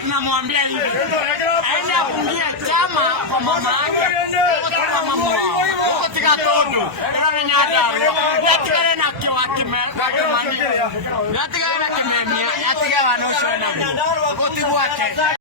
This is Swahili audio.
Tunamwambia hivi aende afungie chama kwa mama yake kwa mama wao katika todo kana nyada yatikare na kiwakime yatikare na kimemia yatikare wanusho na kotibu wake.